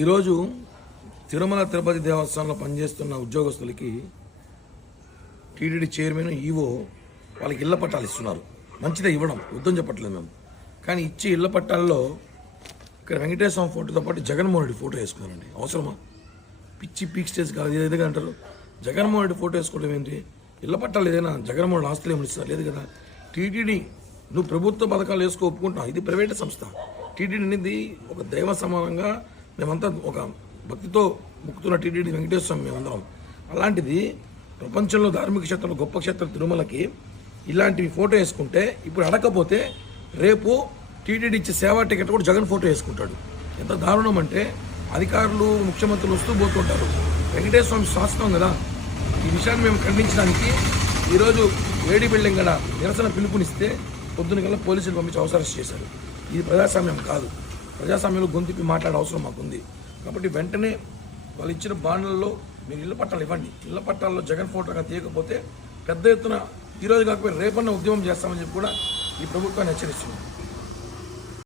ఈరోజు తిరుమల తిరుపతి దేవస్థానంలో పనిచేస్తున్న ఉద్యోగస్తులకి టీడీడీ చైర్మన్ ఈవో వాళ్ళకి ఇళ్ల పట్టాలు ఇస్తున్నారు మంచిదే ఇవ్వడం వద్దని చెప్పట్లేదు మేము కానీ ఇచ్చే ఇళ్ల పట్టాల్లో ఇక్కడ వెంకటేశ్వర ఫోటోతో పాటు జగన్మోహన్ రెడ్డి ఫోటో వేసుకున్నారండి అవసరమా పిచ్చి పీక్ స్టేజ్ కాదు ఏదైనా అంటారు జగన్మోహన్ రెడ్డి ఫోటో వేసుకోవడం ఏంటి ఇళ్ల పట్టాలు ఏదైనా జగన్మోహన్ ఆస్తులు ఏమి ఇస్తారు లేదు కదా టీటీడీ నువ్వు ప్రభుత్వ పథకాలు వేసుకో ఒప్పుకుంటున్నావు ఇది ప్రైవేట్ సంస్థ టీటీడీ అనేది ఒక దైవ సమానంగా మేమంతా ఒక భక్తితో ముక్తున్న టీటీడీ వెంకటేశ్వర స్వామి మేమందరం అలాంటిది ప్రపంచంలో ధార్మిక క్షేత్రంలో గొప్ప క్షేత్రం తిరుమలకి ఇలాంటివి ఫోటో వేసుకుంటే ఇప్పుడు అడగకపోతే రేపు టీటీడీ ఇచ్చే సేవా టికెట్ కూడా జగన్ ఫోటో వేసుకుంటాడు ఎంత దారుణం అంటే అధికారులు ముఖ్యమంత్రులు వస్తూ పోతుంటారు వెంకటేశ్వర స్వామి శాస్త్రం కదా ఈ విషయాన్ని మేము ఖండించడానికి ఈరోజు వేడి బిల్డింగ్ గడ నిరసన పిలుపునిస్తే పొద్దున కల్లా పోలీసులు పంపించి అవసరం చేశారు ఇది ప్రజాస్వామ్యం కాదు ప్రజాస్వామ్యంలో గొంతుకి మాట్లాడే అవసరం మాకుంది కాబట్టి వెంటనే వాళ్ళు ఇచ్చిన బాండ్లలో మీరు ఇళ్ల పట్టాలు ఇవ్వండి ఇళ్ల పట్టాల్లో జగన్ ఫోటోగా తీయకపోతే పెద్ద ఎత్తున ఈరోజు కాకపోతే రేపన్న ఉద్యమం చేస్తామని చెప్పి కూడా ఈ ప్రభుత్వాన్ని హెచ్చరిస్తుంది